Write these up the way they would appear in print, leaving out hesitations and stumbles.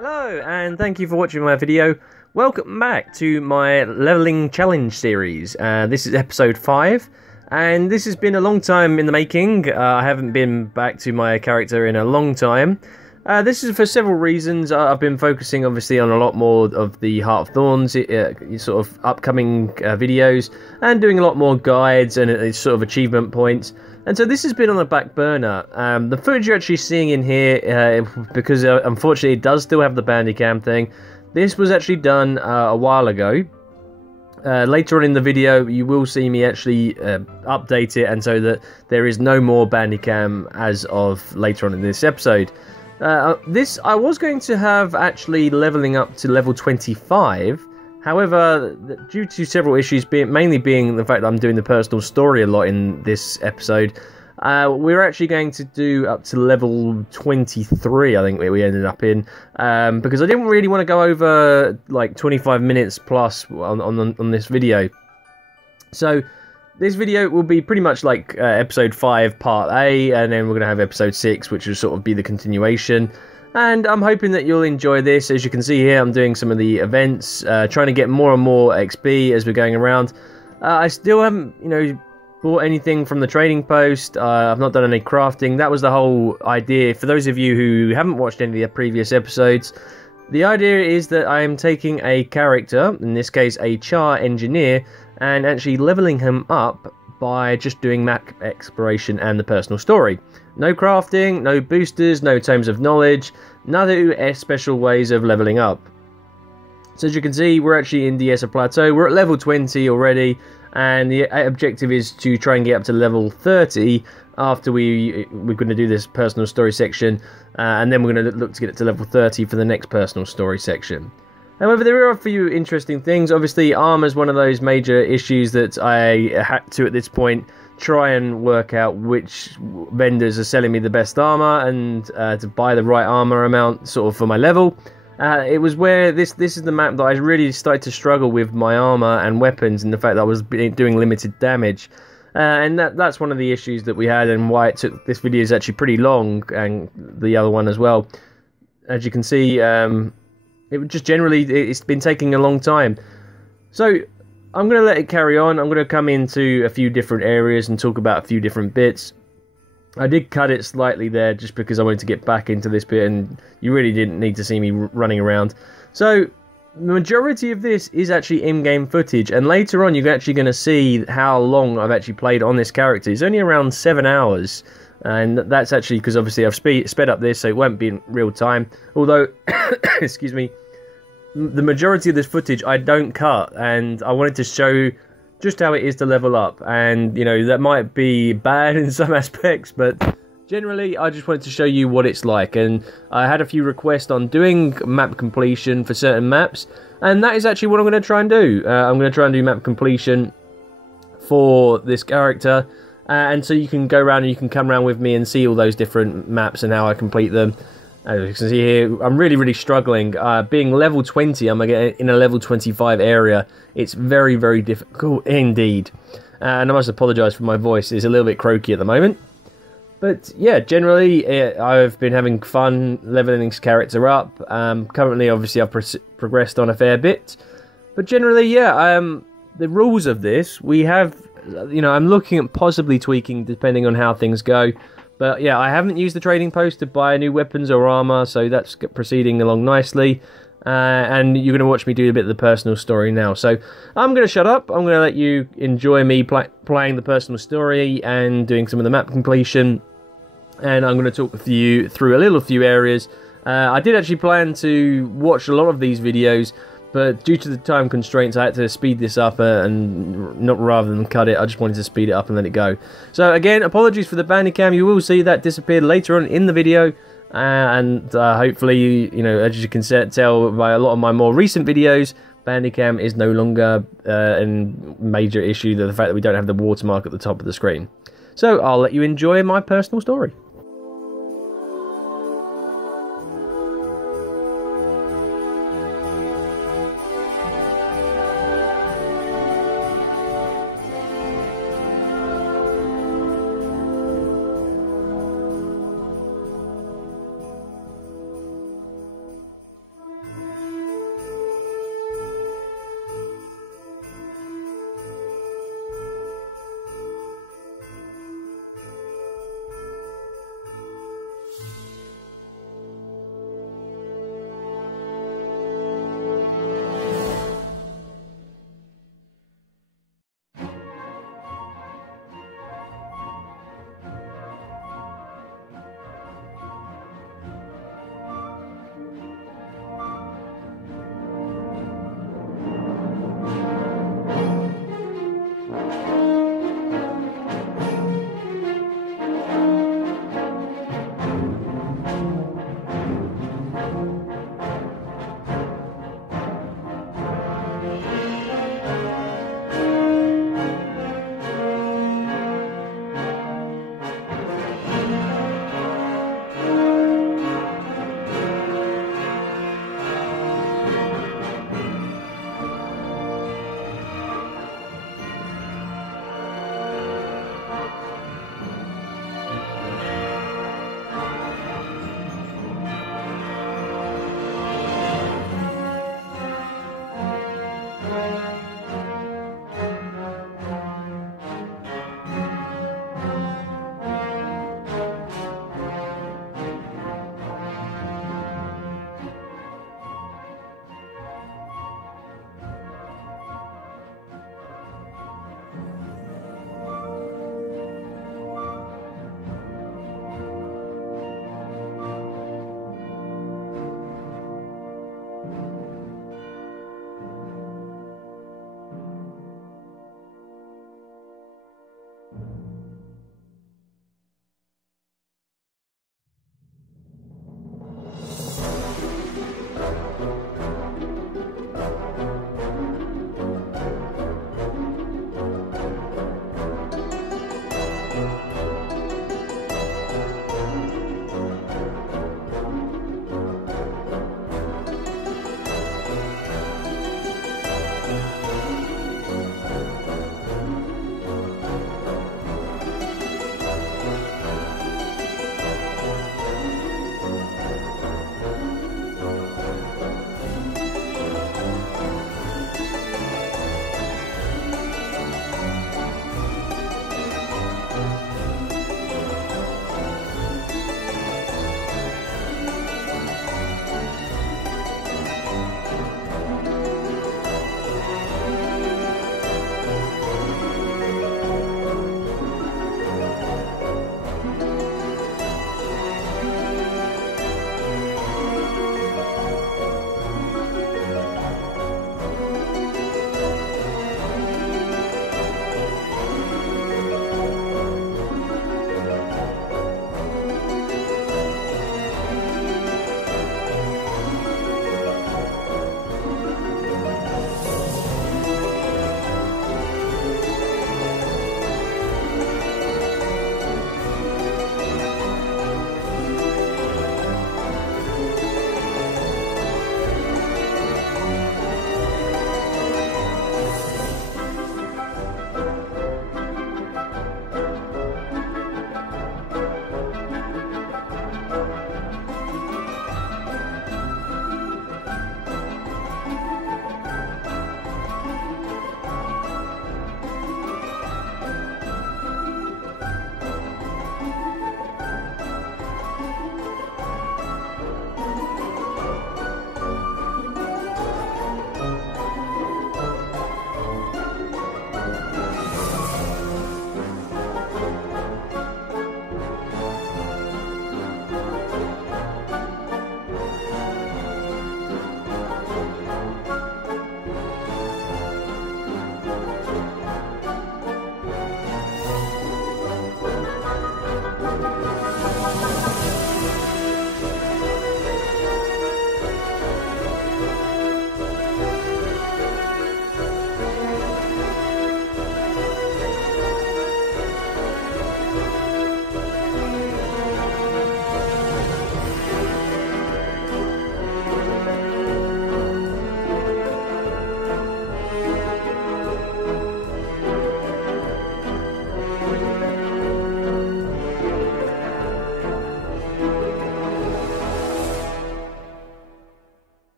Hello, and thank you for watching my video. Welcome back to my leveling challenge series. This is episode 5, and this has been a long time in the making. I haven't been back to my character in a long time. This is for several reasons. I've been focusing obviously on a lot more of the Heart of Thorns sort of upcoming videos, and doing a lot more guides and sort of achievement points. And so this has been on the back burner. The footage you're actually seeing in here, because unfortunately it does still have the Bandicam thing, this was actually done a while ago. Later on in the video you will see me actually update it, and so that there is no more Bandicam as of later on in this episode. This I was going to have actually leveling up to level 25. However, due to several issues, mainly being the fact that I'm doing the personal story a lot in this episode, we're actually going to do up to level 23, I think we ended up in, because I didn't really want to go over like 25 minutes plus on this video. So this video will be pretty much like episode 5 part A, and then we're going to have episode 6, which will sort of be the continuation. And I'm hoping that you'll enjoy this. As you can see here, I'm doing some of the events, trying to get more and more XP as we're going around. I still haven't, bought anything from the trading post. I've not done any crafting. That was the whole idea. For those of you who haven't watched any of the previous episodes, the idea is that I am taking a character, in this case a Char engineer, and actually leveling him up by just doing map exploration and the personal story. No crafting, no boosters, no tomes of knowledge, no other special ways of leveling up. So as you can see, we're actually in Diessa Plateau. We're at level 20 already, and the objective is to try and get up to level 30 after we're going to do this personal story section, and then we're going to look to get it to level 30 for the next personal story section. However, there are a few interesting things. Obviously, armor is one of those major issues that I had to, at this point, try and work out which vendors are selling me the best armor, and to buy the right armor amount sort of for my level. It was where this is the map that I really started to struggle with my armor and weapons, and the fact that I was doing limited damage. And that's one of the issues that we had, and why it took this video is actually pretty long, and the other one as well. As you can see, it's been taking a long time. So I'm going to let it carry on. I'm going to come into a few different areas and talk about a few different bits. I did cut it slightly there just because I wanted to get back into this bit, and you really didn't need to see me running around. So the majority of this is actually in-game footage, and later on you're actually going to see how long I've actually played on this character. It's only around 7 hours. And that's actually because obviously I've sped up this, so it won't be in real time. Although, excuse me, the majority of this footage I don't cut, and I wanted to show just how it is to level up. And, that might be bad in some aspects, but generally I just wanted to show you what it's like. And I had a few requests on doing map completion for certain maps, and that is actually what I'm going to try and do. I'm going to try and do map completion for this character. And so you can go around and you can come around with me and see all those different maps and how I complete them. As you can see here, I'm really struggling. Being level 20, I'm in a level 25 area. It's very, very difficult indeed. And I must apologise for my voice. It's a little bit croaky at the moment. But yeah, generally, I've been having fun leveling this character up. Currently, obviously, I've progressed on a fair bit. But generally, yeah, the rules of this, we have... I'm looking at possibly tweaking depending on how things go. But yeah, I haven't used the trading post to buy new weapons or armor, so that's proceeding along nicely. And you're going to watch me do a bit of the personal story now. So I'm going to shut up. I'm going to let you enjoy me playing the personal story and doing some of the map completion. And I'm going to talk you through a few areas. I did actually plan to watch a lot of these videos, but due to the time constraints, I had to speed this up and not rather than cut it. I just wanted to speed it up and let it go. So again, apologies for the Bandicam. You will see that disappeared later on in the video. And hopefully, as you can tell by a lot of my more recent videos, Bandicam is no longer a major issue. The fact that we don't have the watermark at the top of the screen. So I'll let you enjoy my personal story.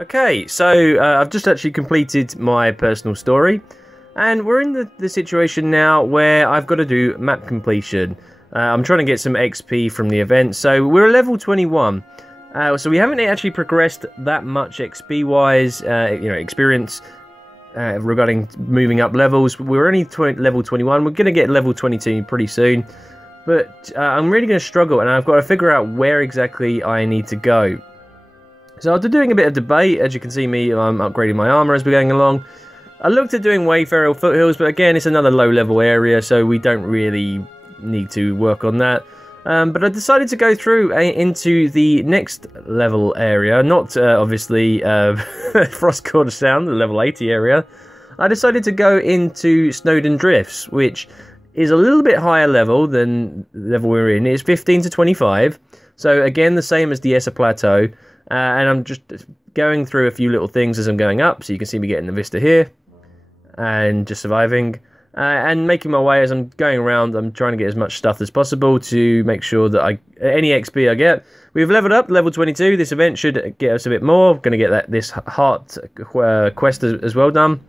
Okay, so I've just actually completed my personal story, and we're in the situation now where I've got to do map completion. I'm trying to get some XP from the event, so we're level 21. So we haven't actually progressed that much XP-wise, experience regarding moving up levels. We're only level 21. We're going to get level 22 pretty soon, but I'm really going to struggle, and I've got to figure out where exactly I need to go. So after doing a bit of debate, as you can see me, I'm upgrading my armor as we're going along. I looked at doing Wayfarer's Foothills, but again, it's another low-level area, so we don't really need to work on that. But I decided to go through into the next level area, not obviously Frostcore Sound, the level 80 area. I decided to go into Snowdon Drifts, which is a little bit higher level than the level we're in. It's 15 to 25, so again, the same as Diessa Plateau. And I'm just going through a few little things as I'm going up, so you can see me getting the vista here, and just surviving, and making my way as I'm going around. I'm trying to get as much stuff as possible to make sure that any XP I get. We've leveled up, level 22. This event should get us a bit more. Going to get this heart quest as well done.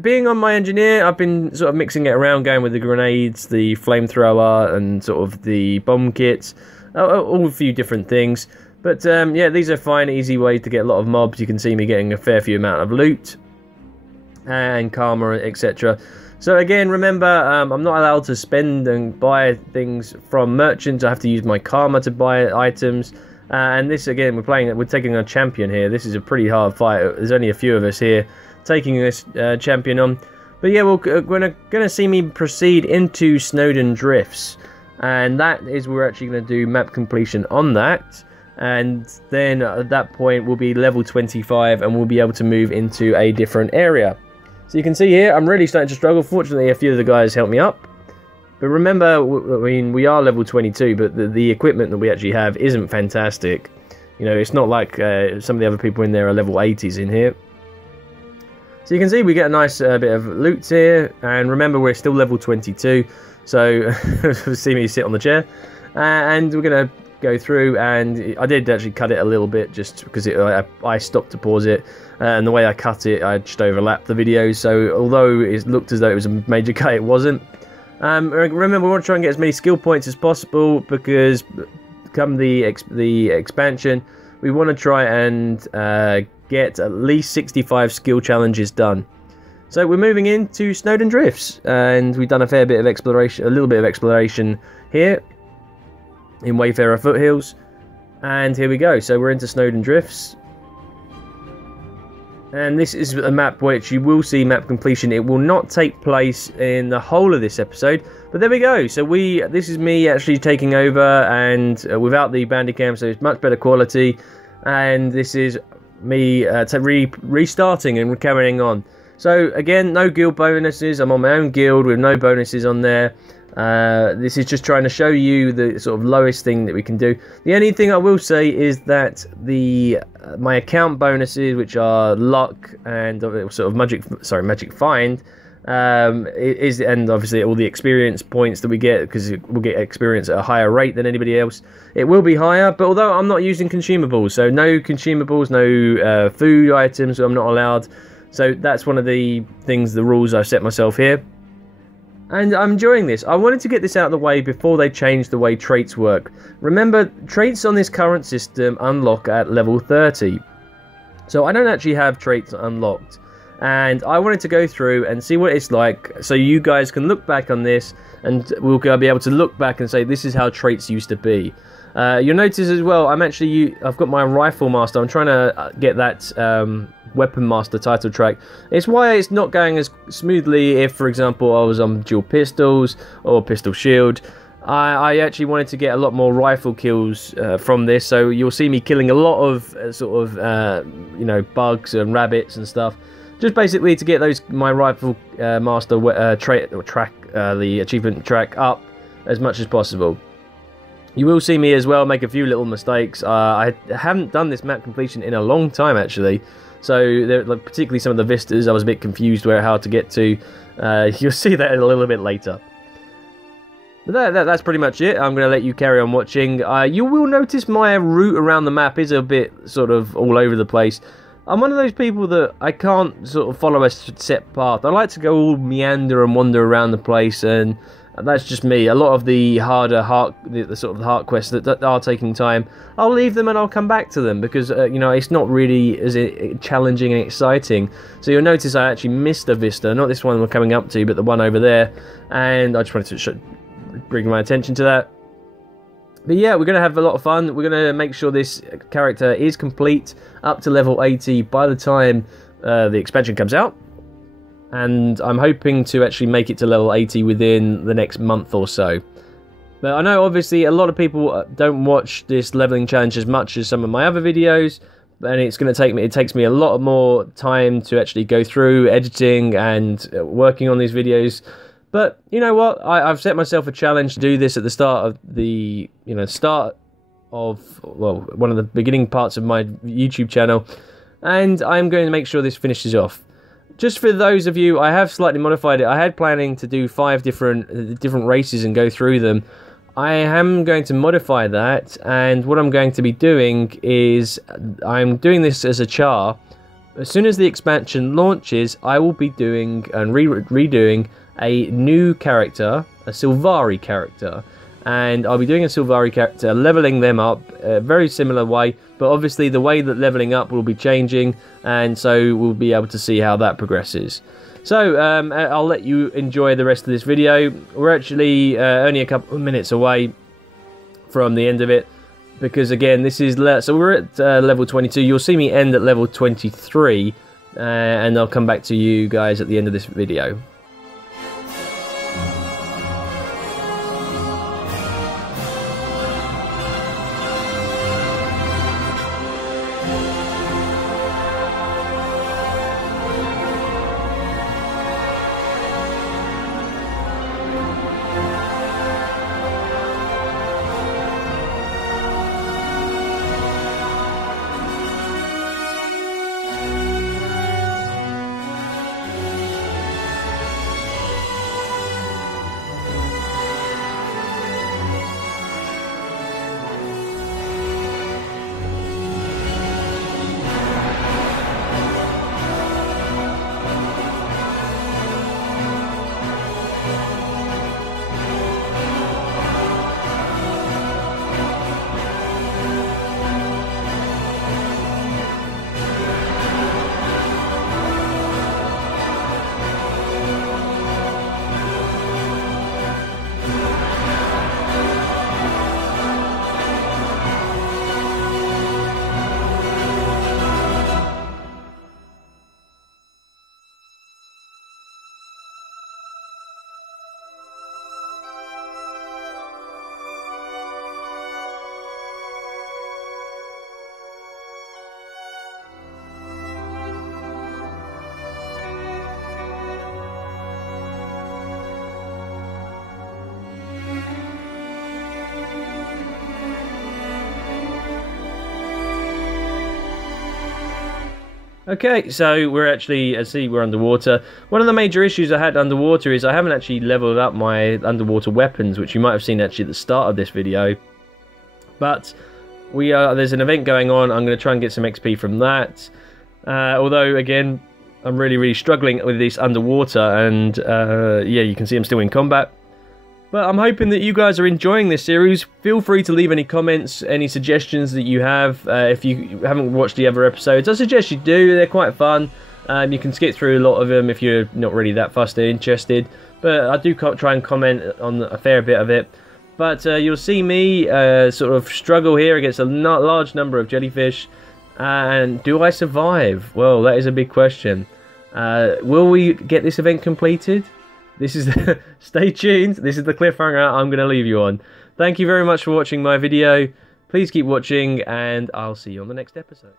Being on my engineer, I've been sort of mixing it around, going with the grenades, the flamethrower, and sort of the bomb kits, all a few different things. But yeah, these are fine, easy ways to get a lot of mobs. You can see me getting a fair few amount of loot and karma, etc. So again, remember, I'm not allowed to spend and buy things from merchants. I have to use my karma to buy items. And this, again, we're taking a champion here. This is a pretty hard fight. There's only a few of us here taking this champion on. But yeah, we're going to see me proceed into Snowdon Drifts. And that is, we're actually going to do map completion on that. And then at that point we'll be level 25 and we'll be able to move into a different area. So you can see here I'm really starting to struggle. Fortunately, a few of the guys helped me up, but remember, I mean, we are level 22, but the equipment that we actually have isn't fantastic. You know, it's not like some of the other people in there are level 80s in here. So you can see we get a nice bit of loot here, and remember, we're still level 22, so see me sit on the chair, and we're gonna go through. And I did actually cut it a little bit just because I stopped to pause it, and the way I cut it, I just overlapped the video, so although it looked as though it was a major cut, it wasn't. Remember, we want to try and get as many skill points as possible, because come the expansion, we want to try and get at least 65 skill challenges done. So we're moving into Snowdon Drifts, and we've done a fair bit of exploration, a little bit of exploration here in Wayfarer Foothills, and here we go. So we're into Snowdon Drifts, and this is a map which you will see map completion. It will not take place in the whole of this episode, but there we go. So this is me actually taking over, and without the Bandicam, so it's much better quality, and this is me restarting and carrying on. So again, no guild bonuses. I'm on my own guild with no bonuses on there. This is just trying to show you the sort of lowest thing that we can do. The only thing I will say is that my account bonuses, which are luck and sort of magic find, and obviously all the experience points that we get, because we'll get experience at a higher rate than anybody else. It will be higher, but although I'm not using consumables, so no consumables, no food items, I'm not allowed. So that's one of the things, the rules I've set myself here. And I'm enjoying this. I wanted to get this out of the way before they change the way traits work. Remember, traits on this current system unlock at level 30. So I don't actually have traits unlocked. And I wanted to go through and see what it's like, so you guys can look back on this, and we'll be able to look back and say this is how traits used to be. You'll notice as well, I've got my Rifle Master. I'm trying to get that Weapon Master title track. It's why it's not going as smoothly if, for example, I was on dual pistols or pistol shield. I actually wanted to get a lot more rifle kills from this, so you'll see me killing a lot of bugs and rabbits and stuff, just basically to get my Rifle Master the achievement track up as much as possible. You will see me as well make a few little mistakes. I haven't done this map completion in a long time, actually. So, particularly some of the vistas, I was a bit confused how to get to. You'll see that a little bit later. But that's pretty much it. I'm going to let you carry on watching. You will notice my route around the map is a bit sort of all over the place. I'm one of those people that I can't sort of follow a set path. I like to go all meander and wander around the place, and that's just me. A lot of the harder the sort of the heart quests that are taking time, I'll leave them and I'll come back to them, because it's not really as challenging and exciting. So you'll notice I actually missed a vista, not this one we're coming up to, but the one over there, and I just wanted to bring my attention to that. But yeah, we're going to have a lot of fun. We're going to make sure this character is complete up to level 80 by the time the expansion comes out. And I'm hoping to actually make it to level 80 within the next month or so. But I know obviously a lot of people don't watch this leveling challenge as much as some of my other videos, and it takes me a lot more time to actually go through editing and working on these videos. But you know what? I've set myself a challenge to do this at the start of the one of the beginning parts of my YouTube channel, and I'm going to make sure this finishes off. Just for those of you, I have slightly modified it. I had planning to do 5 different races and go through them. I am going to modify that, and what I'm going to be doing is I'm doing this as a char. As soon as the expansion launches, I will be doing and redoing a new character, a Sylvari character, and I'll be doing a Sylvari character, leveling them up a very similar way, but obviously the way that leveling up will be changing, and so we'll be able to see how that progresses. So I'll let you enjoy the rest of this video. We're actually only a couple of minutes away from the end of it, because again, this is so we're at level 22. You'll see me end at level 23, and I'll come back to you guys at the end of this video. Okay, so we're actually, as see, we're underwater. One of the major issues I had underwater is I haven't actually leveled up my underwater weapons, which you might have seen actually at the start of this video. But there's an event going on. I'm going to try and get some XP from that. Although, again, I'm really struggling with this underwater, and yeah, you can see I'm still in combat. But I'm hoping that you guys are enjoying this series. Feel free to leave any comments, any suggestions that you have. If you haven't watched the other episodes, I suggest you do. They're quite fun. You can skip through a lot of them if you're not really that fussed or interested. But I do try and comment on a fair bit of it. But you'll see me sort of struggle here against a large number of jellyfish. And do I survive? Well, that is a big question. Will we get this event completed? This is stay tuned. This is the cliffhanger I'm going to leave you on. Thank you very much for watching my video. Please keep watching, and I'll see you on the next episode.